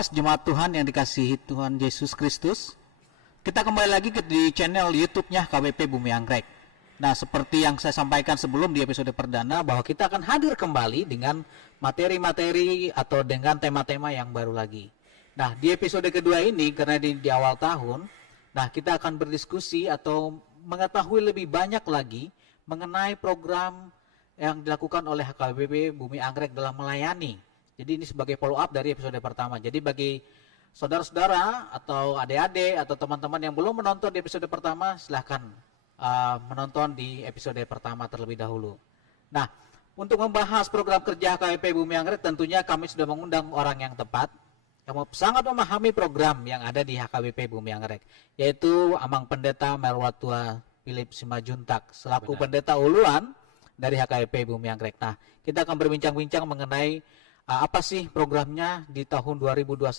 2019, jemaat Tuhan yang dikasihi Tuhan Yesus Kristus. Kita kembali lagi di channel YouTube-nya KBP Bumi Anggrek. Nah, seperti yang saya sampaikan sebelum di episode perdana, bahwa kita akan hadir kembali dengan materi-materi atau dengan tema-tema yang baru lagi. Nah, di episode kedua ini, karena di awal tahun, nah kita akan berdiskusi atau mengetahui lebih banyak lagi mengenai program yang dilakukan oleh HKBP Bumi Anggrek dalam melayani. Jadi ini sebagai follow up dari episode pertama. Jadi bagi saudara-saudara atau adik-adik atau teman-teman yang belum menonton di episode pertama, silahkan menonton di episode pertama terlebih dahulu. Nah, untuk membahas program kerja HKBP Bumi Anggrek, tentunya kami sudah mengundang orang yang tepat. Kamu sangat memahami program yang ada di HKBP Bumi Anggrek, yaitu Amang Pendeta Merwatua Philip Simajuntak, selaku pendeta uluan dari HKBP Bumi Anggrek. Nah, kita akan berbincang-bincang mengenai apa sih programnya di tahun 2021,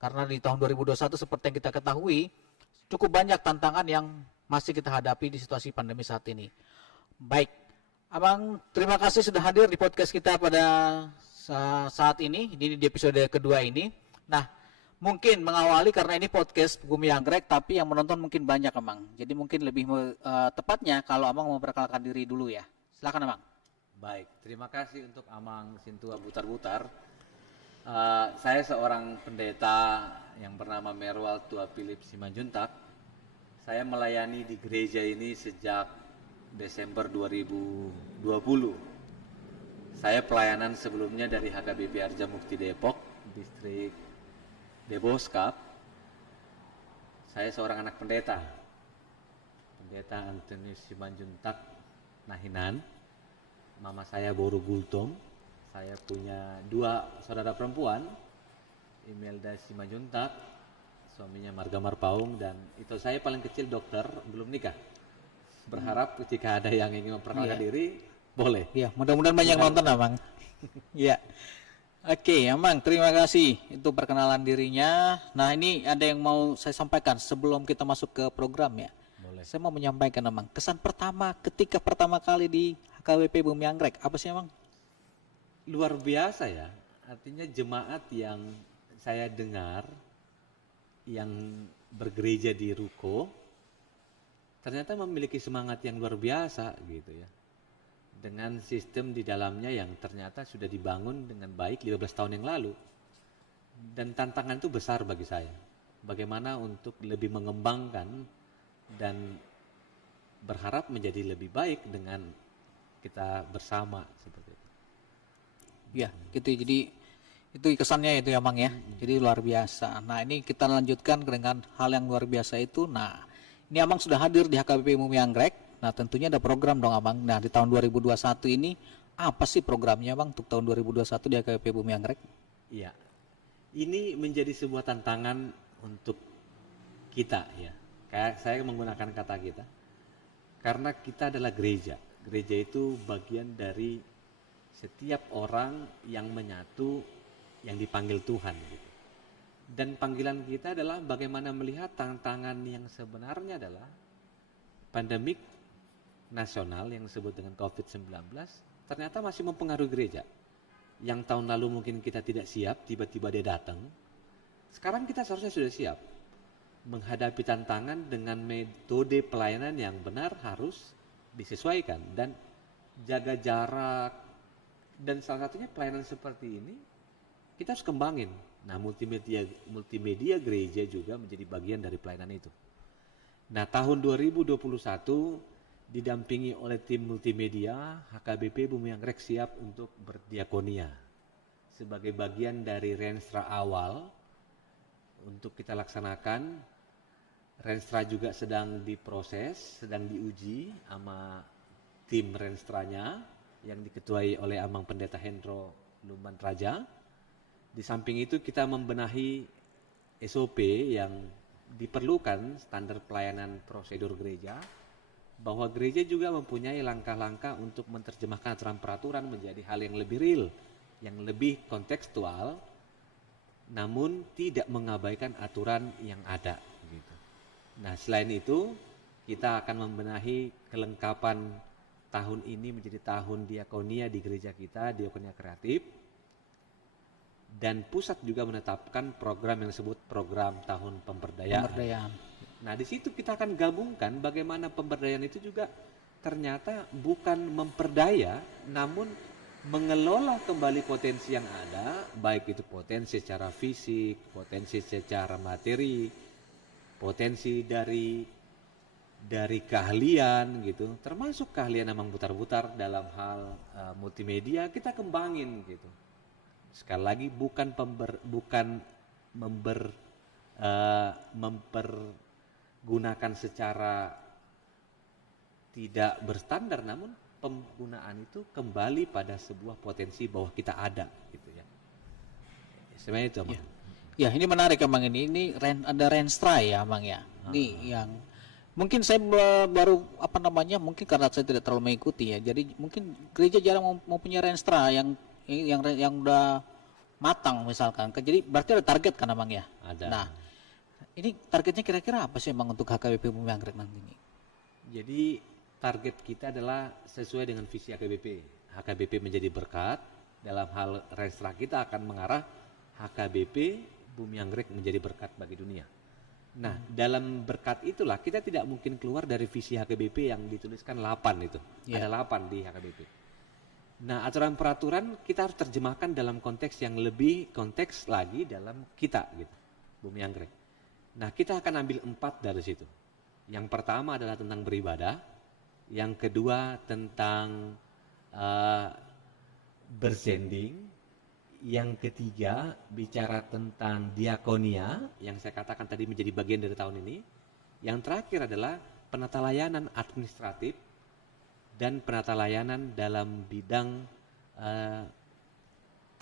karena di tahun 2021 seperti yang kita ketahui cukup banyak tantangan yang masih kita hadapi di situasi pandemi saat ini. Baik, Abang, terima kasih sudah hadir di podcast kita pada saat ini, di episode kedua ini. Nah, mungkin mengawali karena ini podcast Bumi Anggrek, tapi yang menonton mungkin banyak, Abang. Jadi mungkin lebih tepatnya kalau Abang memperkenalkan diri dulu ya. Silakan, Abang. Baik, terima kasih untuk Amang Sintua Butar-Butar. Saya seorang pendeta yang bernama Merwatua Philip Simajuntak. Saya melayani di gereja ini sejak Desember 2020. Saya pelayanan sebelumnya dari HKBP Arja Mukti Depok, distrik Deboskap. Saya seorang anak pendeta, Pendeta Antonius Simajuntak Nahinan. Mama saya Boru Gultom. Saya punya 2 saudara perempuan, Imelda Simajuntak, suaminya Marga Marpaung, dan itu saya paling kecil dokter, belum nikah. Berharap ketika ada yang ingin memperkenalkan diri, boleh. Ya, mudah-mudahan banyak nonton, Abang. Ya. Oke, Amang, terima kasih itu perkenalan dirinya. Nah, ini ada yang mau saya sampaikan sebelum kita masuk ke program ya. Boleh. Saya mau menyampaikan, Amang, kesan pertama ketika pertama kali di HKBP Bumi Anggrek, apa sih, Amang? Luar biasa ya, artinya jemaat yang saya dengar yang bergereja di Ruko ternyata memiliki semangat yang luar biasa gitu ya, dengan sistem di dalamnya yang ternyata sudah dibangun dengan baik 15 tahun yang lalu. Dan tantangan itu besar bagi saya, bagaimana untuk lebih mengembangkan dan berharap menjadi lebih baik dengan kita bersama seperti itu. Ya, gitu. Jadi itu kesannya itu ya, Mang ya. Jadi luar biasa. Nah, ini kita lanjutkan dengan hal yang luar biasa itu. Nah, ini Amang sudah hadir di HKBP Bumi Anggrek. Nah, tentunya ada program dong, Abang. Nah, di tahun 2021 ini apa sih programnya, Bang, untuk tahun 2021 di HKBP Bumi Anggrek? Iya. Ini menjadi sebuah tantangan untuk kita ya. Kayak saya menggunakan kata kita. Karena kita adalah gereja. Gereja itu bagian dari setiap orang yang menyatu, yang dipanggil Tuhan gitu. Dan panggilan kita adalah bagaimana melihat tantangan yang sebenarnya adalah pandemik nasional yang disebut dengan COVID-19 ternyata masih mempengaruhi gereja. Yang tahun lalu mungkin kita tidak siap, tiba-tiba dia datang. Sekarang kita seharusnya sudah siap menghadapi tantangan dengan metode pelayanan yang benar harus disesuaikan dan jaga jarak. Dan salah satunya pelayanan seperti ini kita harus kembangin. Nah, multimedia gereja juga menjadi bagian dari pelayanan itu. Nah, tahun 2021 didampingi oleh tim multimedia, HKBP Bumi Anggrek siap untuk berdiakonia sebagai bagian dari Renstra awal untuk kita laksanakan. Renstra juga sedang diproses, sedang diuji sama tim Renstranya yang diketuai oleh Amang Pendeta Hendro Lumban Raja. Di samping itu kita membenahi SOP yang diperlukan, standar pelayanan prosedur gereja, bahwa gereja juga mempunyai langkah-langkah untuk menerjemahkan aturan peraturan menjadi hal yang lebih real, yang lebih kontekstual, namun tidak mengabaikan aturan yang ada gitu. Nah, selain itu kita akan membenahi kelengkapan tahun ini menjadi tahun diakonia di gereja kita, diakonia kreatif. dan pusat juga menetapkan program yang disebut program tahun pemberdayaan. Nah, di situ kita akan gabungkan bagaimana pemberdayaan itu juga ternyata bukan memperdaya, namun mengelola kembali potensi yang ada, baik itu potensi secara fisik, potensi secara materi, potensi dari keahlian gitu, termasuk keahlian memang putar-putar dalam hal multimedia kita kembangin gitu. Sekali lagi mempergunakan secara tidak berstandar, namun penggunaan itu kembali pada sebuah potensi bahwa kita ada gitu ya. Sebenarnya itu Bang. Ya, ini menarik Bang ini ada Renstra ya Bang ya. Ini yang mungkin saya baru mungkin karena saya tidak terlalu mengikuti ya. Jadi mungkin gereja jarang mempunyai Renstra yang udah matang misalkan. Jadi berarti ada target kan Bang ya? Ada. Nah, ini targetnya kira-kira apa sih Bang untuk HKBP Bumi Anggrek nanti ini? Jadi target kita adalah sesuai dengan visi HKBP. HKBP menjadi berkat, dalam hal Renstra kita akan mengarah HKBP Bumi Anggrek menjadi berkat bagi dunia. Nah, dalam berkat itulah kita tidak mungkin keluar dari visi HKBP yang dituliskan 8 itu. Ada 8 di HKBP. Nah, aturan peraturan kita harus terjemahkan dalam konteks yang lebih konteks lagi dalam kita gitu, Bumi Anggrek. Nah, kita akan ambil 4 dari situ. Yang pertama adalah tentang beribadah, yang kedua tentang bersending, yang ketiga bicara tentang diakonia yang saya katakan tadi menjadi bagian dari tahun ini, yang terakhir adalah penata layanan administratif dan penata layanan dalam bidang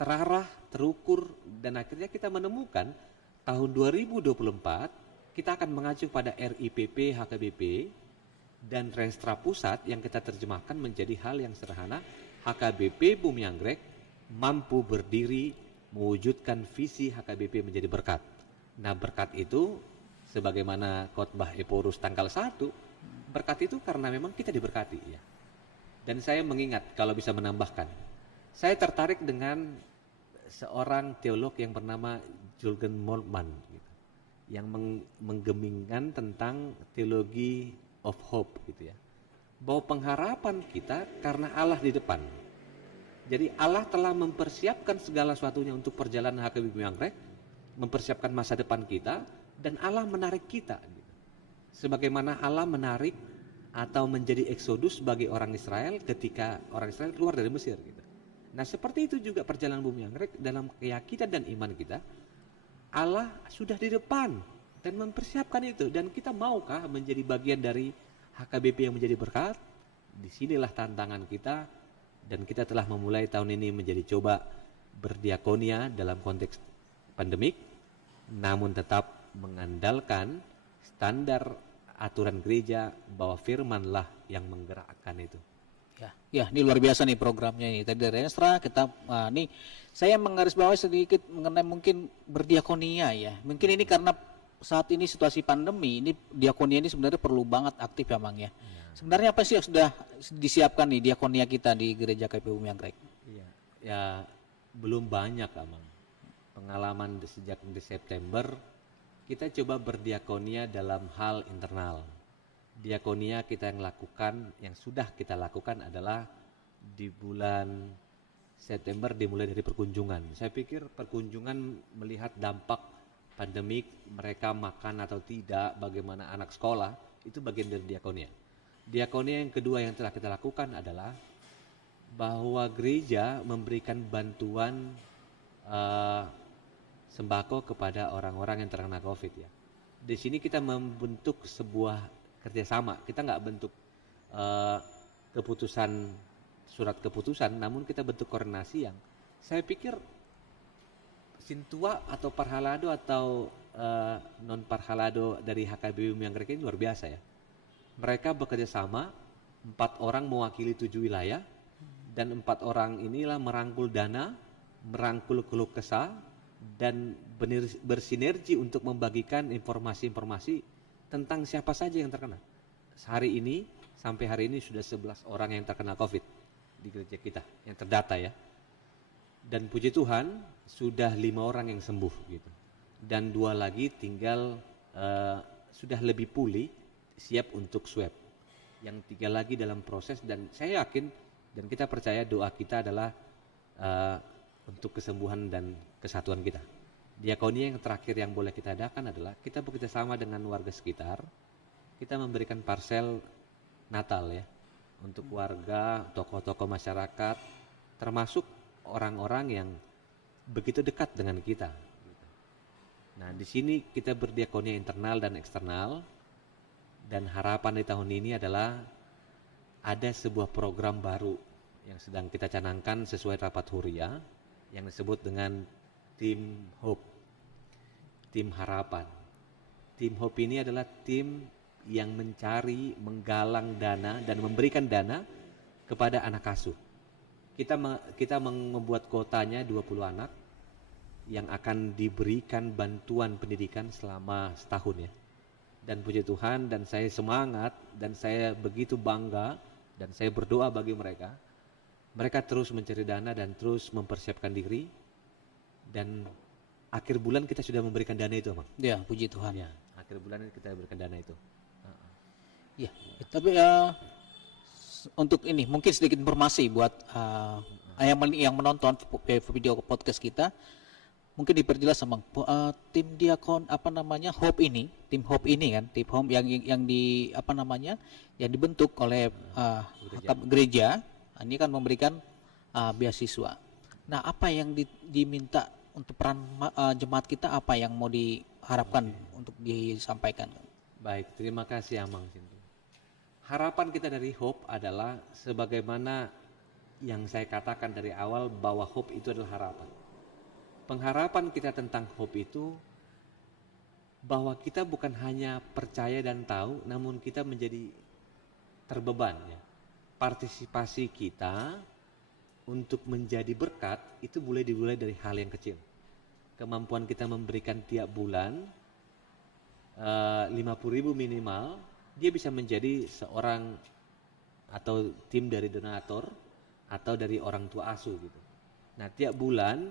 terarah, terukur, dan akhirnya kita menemukan tahun 2024 kita akan mengacu pada RIPP HKBP dan Renstra Pusat yang kita terjemahkan menjadi hal yang sederhana. HKBP Bumi Anggrek mampu berdiri mewujudkan visi HKBP menjadi berkat. Nah, berkat itu sebagaimana khotbah Eporus tanggal 1, berkat itu karena memang kita diberkati ya. Dan saya mengingat kalau bisa menambahkan, saya tertarik dengan seorang teolog yang bernama Jürgen Moltmann gitu, yang menggemingkan tentang teologi of hope gitu ya, bahwa pengharapan kita karena Allah di depan. Jadi Allah telah mempersiapkan segala sesuatunya untuk perjalanan HKBP Bumi Anggrek, mempersiapkan masa depan kita, dan Allah menarik kita gitu. Sebagaimana Allah menarik atau menjadi eksodus bagi orang Israel ketika orang Israel keluar dari Mesir gitu. Nah, seperti itu juga perjalanan Bumi Anggrek dalam keyakinan dan iman kita. Allah sudah di depan dan mempersiapkan itu, dan kita maukah menjadi bagian dari HKBP yang menjadi berkat? Disinilah tantangan kita, dan kita telah memulai tahun ini menjadi coba berdiakonia dalam konteks pandemik, namun tetap mengandalkan standar aturan gereja bahwa firmanlah yang menggerakkan itu. Ya, ini luar biasa nih programnya ini. Tadi dari Renstra kita nih saya menggarisbawahi sedikit mengenai mungkin berdiakonia ya. Mungkin ini karena saat ini situasi pandemi, ini diakonia ini sebenarnya perlu banget aktif ya Bang ya. Sebenarnya apa sih yang sudah disiapkan nih diakonia kita di Gereja KPP Bumi Anggrek? Iya, ya belum banyak Bang. Pengalaman sejak di September kita coba berdiakonia dalam hal internal. Diakonia kita yang lakukan, yang sudah kita lakukan adalah di bulan September dimulai dari perkunjungan. Saya pikir perkunjungan melihat dampak pandemik, mereka makan atau tidak, bagaimana anak sekolah, itu bagian dari diakonia. Diakonia yang kedua yang telah kita lakukan adalah bahwa gereja memberikan bantuan sembako kepada orang-orang yang terkena COVID ya. Di sini kita membentuk sebuah kerjasama. Kita nggak bentuk surat keputusan, namun kita bentuk koordinasi yang saya pikir Sintua atau Parhalado atau non Parhalado dari HKBP Bumi Anggrek ini luar biasa ya. Mereka bekerja sama, 4 orang mewakili 7 wilayah, dan 4 orang inilah merangkul dana, merangkul keluh kesah, dan bersinergi untuk membagikan informasi-informasi tentang siapa saja yang terkena. Sampai hari ini sudah 11 orang yang terkena COVID di gereja kita, yang terdata ya. Dan puji Tuhan, sudah 5 orang yang sembuh gitu, dan 2 lagi tinggal sudah lebih pulih, siap untuk swab. Yang 3 lagi dalam proses, dan saya yakin dan kita percaya doa kita adalah untuk kesembuhan dan kesatuan kita. Diakonia yang terakhir yang boleh kita adakan adalah kita bekerja sama dengan warga sekitar. Kita memberikan parsel Natal ya untuk warga, tokoh-tokoh masyarakat, termasuk orang-orang yang begitu dekat dengan kita. Nah, di sini kita berdiakonia internal dan eksternal, dan harapan di tahun ini adalah ada sebuah program baru yang sedang kita canangkan sesuai rapat Huria yang disebut dengan Tim Hope, Tim Harapan. Tim Hope ini adalah tim yang mencari, menggalang dana dan memberikan dana kepada anak asuh. Kita membuat kuotanya 20 anak yang akan diberikan bantuan pendidikan selama setahun ya. Dan puji Tuhan, dan saya semangat, dan saya begitu bangga, dan saya berdoa bagi mereka. Mereka terus mencari dana dan terus mempersiapkan diri, dan akhir bulan kita sudah memberikan dana itu, Bang. Ya, puji Tuhan. Ya, akhir bulan kita berikan dana itu. Ya, tapi untuk ini mungkin sedikit informasi buat yang menonton video podcast kita. Mungkin diperjelas sama tim diakon Hope ini, tim Hope ini kan, tim Hope yang di yang dibentuk oleh gereja. Ini kan memberikan beasiswa. Nah, apa yang diminta untuk peran jemaat kita, apa yang mau diharapkan untuk disampaikan? Baik, terima kasih Amang Sintu. Harapan kita dari Hope adalah sebagaimana yang saya katakan dari awal bahwa Hope itu adalah harapan. Pengharapan kita tentang Hope itu bahwa kita bukan hanya percaya dan tahu, namun kita menjadi terbeban ya. Partisipasi kita untuk menjadi berkat itu boleh dimulai dari hal yang kecil. Kemampuan kita memberikan tiap bulan 50.000 minimal, dia bisa menjadi seorang atau tim dari donatur atau dari orang tua asuh gitu. Nah, tiap bulan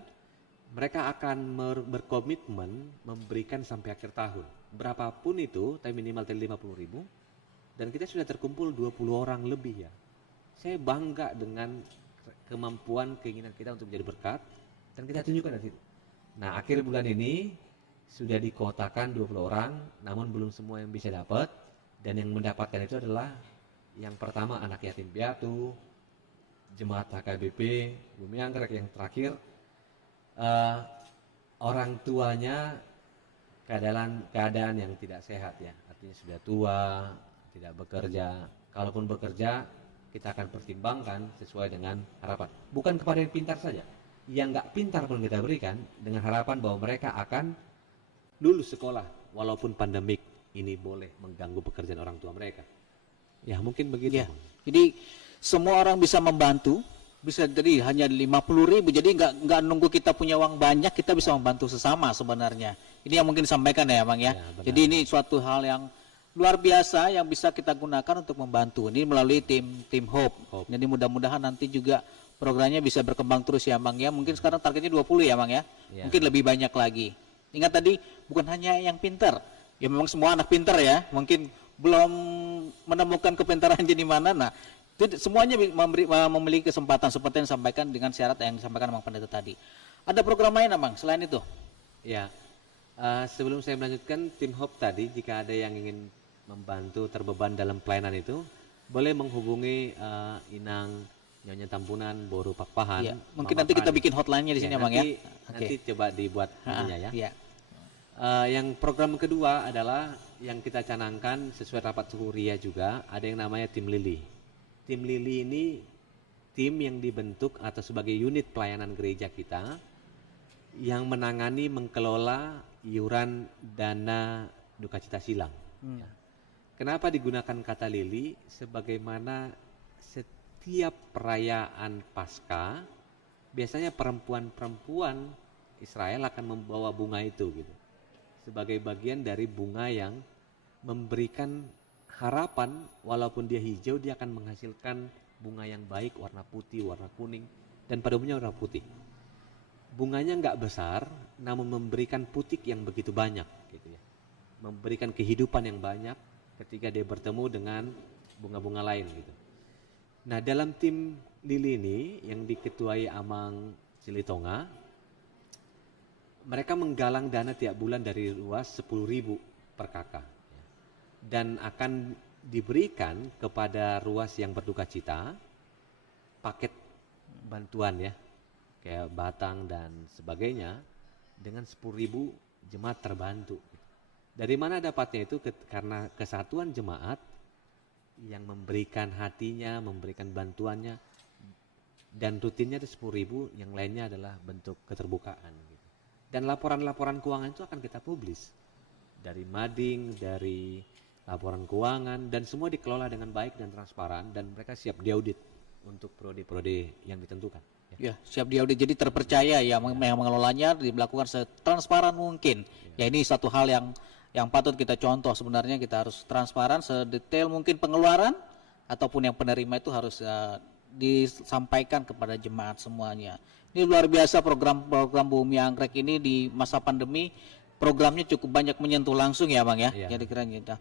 mereka akan berkomitmen memberikan sampai akhir tahun. Berapapun itu, tapi minimal 50.000, dan kita sudah terkumpul 20 orang lebih ya. Saya bangga dengan kemampuan, keinginan kita untuk menjadi berkat, dan kita tunjukkan di situ. Nah, akhir bulan ini sudah dikotakan 20 orang, namun belum semua yang bisa dapat, dan yang mendapatkan itu adalah yang pertama anak yatim piatu, jemaat HKBP, Bumi Anggrek, yang terakhir orang tuanya keadaan yang tidak sehat ya, artinya sudah tua, tidak bekerja. Kalaupun bekerja, kita akan pertimbangkan sesuai dengan harapan. Bukan kepada yang pintar saja, yang nggak pintar pun kita berikan dengan harapan bahwa mereka akan lulus sekolah walaupun pandemik ini boleh mengganggu pekerjaan orang tua mereka. Ya mungkin begitu. Ya. Jadi semua orang bisa membantu. Bisa jadi hanya 50.000, jadi nggak nunggu kita punya uang banyak, kita bisa membantu sesama sebenarnya. Ini yang mungkin disampaikan ya Bang ya. Jadi ini suatu hal yang luar biasa yang bisa kita gunakan untuk membantu. Ini melalui tim Hope. Jadi mudah-mudahan nanti juga programnya bisa berkembang terus ya Bang ya. Mungkin sekarang targetnya 20 ya Bang ya. Mungkin lebih banyak lagi. Ingat tadi bukan hanya yang pintar. Ya memang semua anak pintar ya. Mungkin belum menemukan kepintarannya di mana. Nah, itu semuanya memiliki kesempatan seperti yang disampaikan dengan syarat yang disampaikan Bang Pendeta tadi. Ada program lain Bang selain itu? Ya, sebelum saya melanjutkan, tim Hope tadi, jika ada yang ingin membantu terbeban dalam pelayanan itu, boleh menghubungi Inang, Nyonya Tampunan, Boru Pakpahan. Ya, mungkin nanti kita bikin hotline-nya di sini Bang ya. Nanti coba dibuat ininya ya. Ya. Yang program kedua adalah yang kita canangkan sesuai rapat Huria juga, ada yang namanya Tim Lili. Tim Lili ini tim yang dibentuk atau sebagai unit pelayanan gereja kita yang menangani mengelola iuran dana duka cita silang. Ya. Kenapa digunakan kata Lili? Sebagaimana setiap perayaan Paskah biasanya perempuan-perempuan Israel akan membawa bunga itu gitu. Sebagai bagian dari bunga yang memberikan harapan, walaupun dia hijau, dia akan menghasilkan bunga yang baik, warna putih, warna kuning, dan pada umumnya warna putih. bunganya nggak besar, namun memberikan putik yang begitu banyak, gitu ya. Memberikan kehidupan yang banyak ketika dia bertemu dengan bunga-bunga lain, gitu. Nah, dalam tim lili ini yang diketuai Amang Cilitonga, mereka menggalang dana tiap bulan dari luas 10.000 per kakak, ya. Dan akan diberikan kepada ruas yang berduka cita paket bantuan, ya, kayak batang dan sebagainya, dengan 10.000 jemaat terbantu. Dari mana dapatnya itu? Karena kesatuan jemaat yang memberikan hatinya, memberikan bantuannya, dan rutinnya itu 10.000, yang lainnya adalah bentuk keterbukaan, gitu. Dan laporan-laporan keuangan itu akan kita publis dari mading, dari laporan keuangan, dan semua dikelola dengan baik dan transparan, dan mereka siap diaudit untuk prode-prode yang ditentukan. Ya, siap diaudit, jadi terpercaya ya, yang mengelolanya melakukan setransparan mungkin. Ya, ini satu hal yang patut kita contoh. Sebenarnya kita harus transparan, sedetail mungkin pengeluaran ataupun yang penerima itu harus disampaikan kepada jemaat semuanya. Ini luar biasa program-program Bumi Anggrek ini di masa pandemi, programnya cukup banyak menyentuh langsung ya Bang ya. Iya. Jadi kira kita.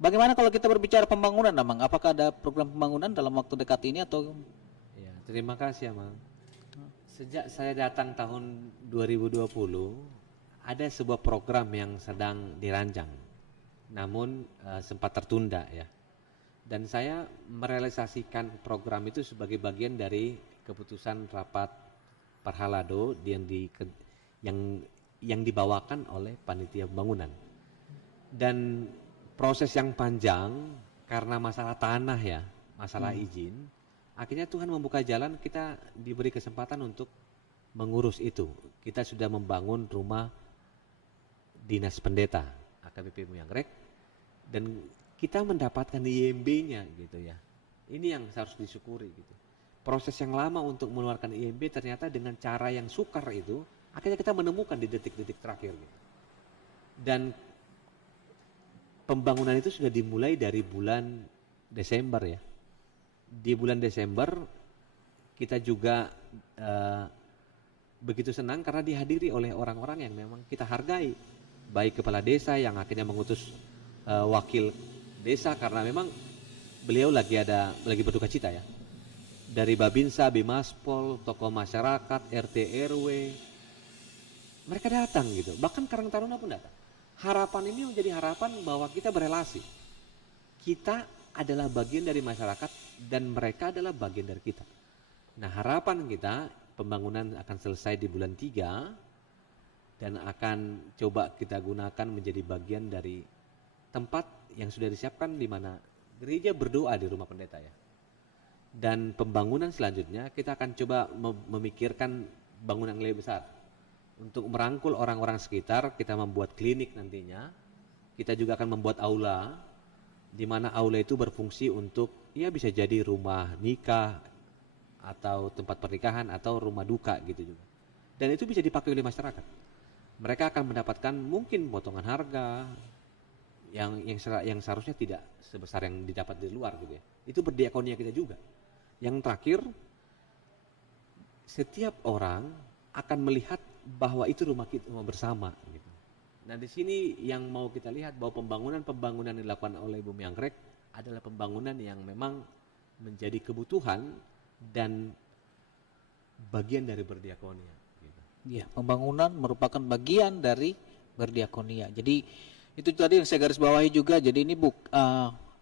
Bagaimana kalau kita berbicara pembangunan Bang? Apakah ada program pembangunan dalam waktu dekat ini atau? Ya, terima kasih Amang. Sejak saya datang tahun 2020, ada sebuah program yang sedang dirancang, namun sempat tertunda, ya. Dan saya merealisasikan program itu sebagai bagian dari keputusan rapat Parhalado yang dibawakan oleh panitia pembangunan. Dan proses yang panjang karena masalah tanah, ya, masalah izin, akhirnya Tuhan membuka jalan, kita diberi kesempatan untuk mengurus itu. Kita sudah membangun rumah dinas pendeta AKBP Bumi Anggrek, dan kita mendapatkan IMB-nya, gitu ya. Ini yang harus disyukuri, gitu. Proses yang lama untuk mengeluarkan IMB ternyata dengan cara yang sukar itu, akhirnya kita menemukan di detik-detik terakhir, gitu. Dan pembangunan itu sudah dimulai dari bulan Desember, ya. Di bulan Desember kita juga begitu senang karena dihadiri oleh orang-orang yang memang kita hargai, baik kepala desa yang akhirnya mengutus wakil desa karena memang beliau lagi berduka cita, ya, dari Babinsa, Bimaspol, tokoh masyarakat, RT RW, mereka datang, gitu. Bahkan Karang Taruna pun datang. Harapan ini menjadi harapan bahwa kita berelasi, kita adalah bagian dari masyarakat dan mereka adalah bagian dari kita. Nah, harapan kita pembangunan akan selesai di bulan 3 dan akan coba kita gunakan menjadi bagian dari tempat yang sudah disiapkan di mana gereja berdoa di rumah pendeta, ya. Dan pembangunan selanjutnya kita akan coba memikirkan bangunan yang lebih besar. Untuk merangkul orang-orang sekitar, kita membuat klinik nantinya. Kita juga akan membuat aula, di mana aula itu berfungsi untuk, ya, bisa jadi rumah nikah atau tempat pernikahan atau rumah duka, gitu juga. Dan itu bisa dipakai oleh masyarakat. Mereka akan mendapatkan mungkin potongan harga yang seharusnya tidak sebesar yang didapat di luar, gitu ya. Itu berdiakonia kita juga. Yang terakhir, setiap orang akan melihat bahwa itu rumah kita, rumah bersama, gitu. Nah, di sini yang mau kita lihat bahwa pembangunan yang dilakukan oleh Bumi Anggrek adalah pembangunan yang memang menjadi kebutuhan dan bagian dari berdiakonia, gitu. Ya, pembangunan merupakan bagian dari berdiakonia. Jadi itu tadi yang saya garis bawahi juga. Jadi ini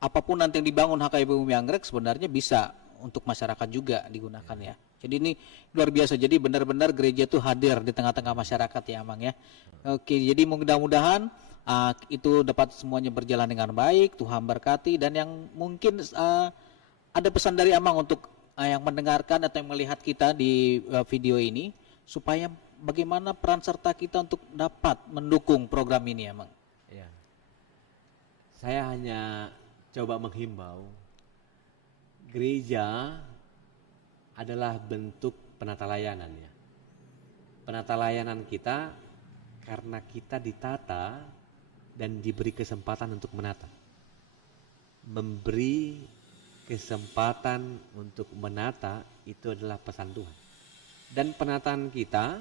apapun nanti yang dibangun HKBP Bumi Anggrek sebenarnya bisa untuk masyarakat juga digunakan, ya. Jadi ini luar biasa. Jadi benar-benar gereja itu hadir di tengah-tengah masyarakat, ya Amang, ya. Oke, jadi mudah-mudahan itu dapat semuanya berjalan dengan baik. Tuhan berkati. Dan yang mungkin ada pesan dari Amang untuk yang mendengarkan atau yang melihat kita di video ini, supaya bagaimana peran serta kita untuk dapat mendukung program ini, Amang. Ya. Saya hanya coba menghimbau, gereja adalah bentuk penata layanan, ya. Penata layanan kita karena kita ditata dan diberi kesempatan untuk menata. Memberi kesempatan untuk menata itu adalah pesan Tuhan. Dan penataan kita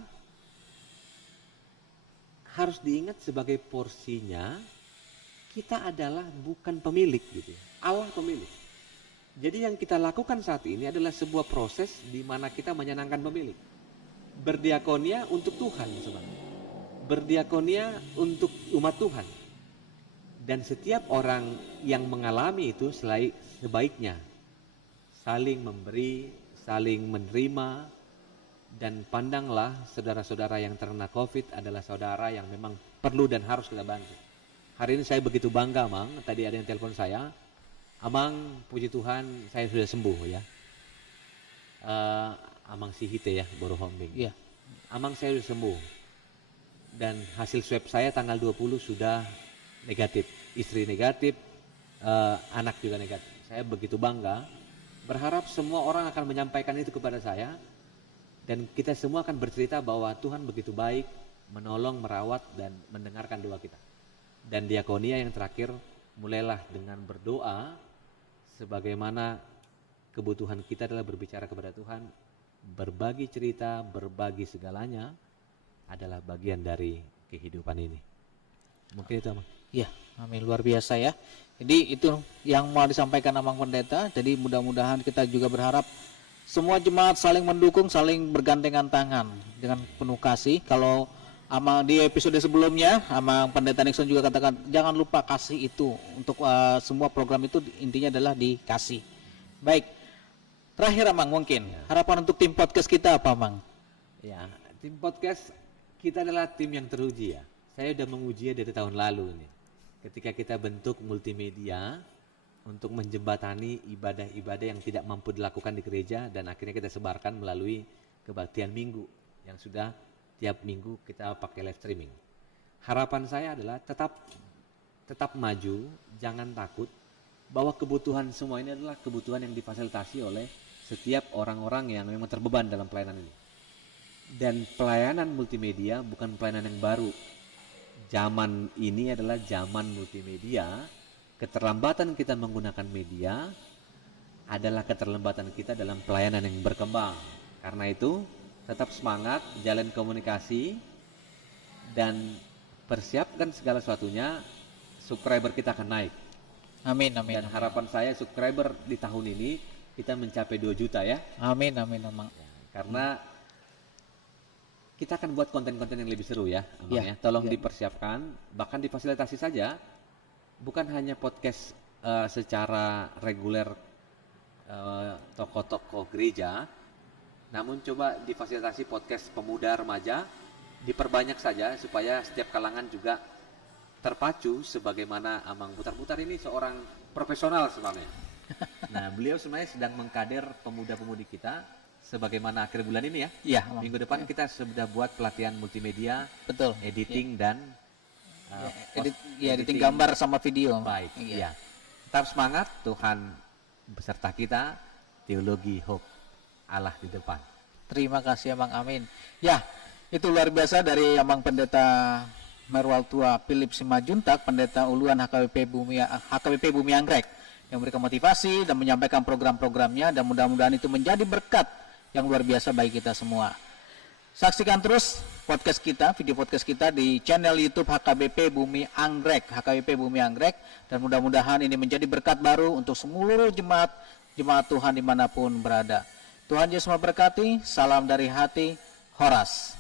harus diingat sebagai porsinya, kita adalah bukan pemilik gitu ya. Allah pemilik. Jadi yang kita lakukan saat ini adalah sebuah proses di mana kita menyenangkan pemilik. Berdiakonia untuk Tuhan sebenarnya. Berdiakonia untuk umat Tuhan. Dan setiap orang yang mengalami itu sebaiknya saling memberi, saling menerima, dan pandanglah saudara-saudara yang terkena COVID adalah saudara yang memang perlu dan harus kita bantu. Hari ini saya begitu bangga, Mang. Tadi ada yang telepon saya, Amang, puji Tuhan, saya sudah sembuh ya. Amang Sihite ya, Boro Hombing. Iya. Amang, saya sudah sembuh. Dan hasil swab saya tanggal 20 sudah negatif. Istri negatif, anak juga negatif. Saya begitu bangga. Berharap semua orang akan menyampaikan itu kepada saya. Dan kita semua akan bercerita bahwa Tuhan begitu baik, menolong, merawat, dan mendengarkan doa kita. Dan diakonia yang terakhir, mulailah dengan berdoa, sebagaimana kebutuhan kita adalah berbicara kepada Tuhan, berbagi cerita, berbagi segalanya adalah bagian dari kehidupan ini. Mungkin itu, Amang. Ya, amin, luar biasa ya. Jadi itu yang mau disampaikan Amang Pendeta. Jadi mudah-mudahan kita juga berharap semua jemaat saling mendukung, saling bergandengan tangan dengan penuh kasih. Kalau Amang di episode sebelumnya, Amang Pendeta Nixon juga katakan jangan lupa kasih itu untuk semua program itu intinya adalah dikasih. Baik, terakhir Amang mungkin harapan untuk tim podcast kita apa, Amang? Ya, tim podcast kita adalah tim yang teruji ya. Saya sudah menguji dari tahun lalu nih. Ketika kita bentuk multimedia untuk menjembatani ibadah-ibadah yang tidak mampu dilakukan di gereja, dan akhirnya kita sebarkan melalui kebaktian minggu yang sudah tiap minggu kita pakai live streaming. Harapan saya adalah tetap maju, jangan takut, bahwa kebutuhan semua ini adalah kebutuhan yang difasilitasi oleh setiap orang-orang yang memang terbeban dalam pelayanan ini. Dan pelayanan multimedia bukan pelayanan yang baru. Zaman ini adalah zaman multimedia. Keterlambatan kita menggunakan media adalah keterlambatan kita dalam pelayanan yang berkembang. Karena itu tetap semangat, jalan komunikasi, dan persiapkan segala sesuatunya, subscriber kita akan naik. Amin, amin. Dan harapan saya subscriber di tahun ini kita mencapai 2 juta ya. Amin, amin, Amang. Karena kita akan buat konten-konten yang lebih seru ya, Amang ya. Tolong dipersiapkan, bahkan difasilitasi saja. Bukan hanya podcast secara reguler tokoh-tokoh gereja, namun coba difasilitasi podcast pemuda remaja, diperbanyak saja supaya setiap kalangan juga terpacu, sebagaimana Amang Putar-Putar ini seorang profesional sebenarnya. Nah, beliau sebenarnya sedang mengkader pemuda-pemudi kita, sebagaimana akhir bulan ini ya. Iya, Minggu depan kita sudah buat pelatihan multimedia, betul. editing dan editing gambar sama video. Baik, iya. Tetap semangat, Tuhan beserta kita, teologi hope, Allah di depan. Terima kasih Amang, amin. Ya, itu luar biasa dari Amang Pendeta Merwal Tua Philip Simajuntak, Pendeta Uluan HKBP Bumi Anggrek, yang memberikan motivasi dan menyampaikan program-programnya, dan mudah-mudahan itu menjadi berkat yang luar biasa bagi kita semua. Saksikan terus podcast kita, video podcast kita di channel YouTube HKBP Bumi Anggrek, dan mudah-mudahan ini menjadi berkat baru untuk seluruh jemaat Tuhan dimanapun berada. Tuhan Yesus memberkati. Salam dari hati, Horas.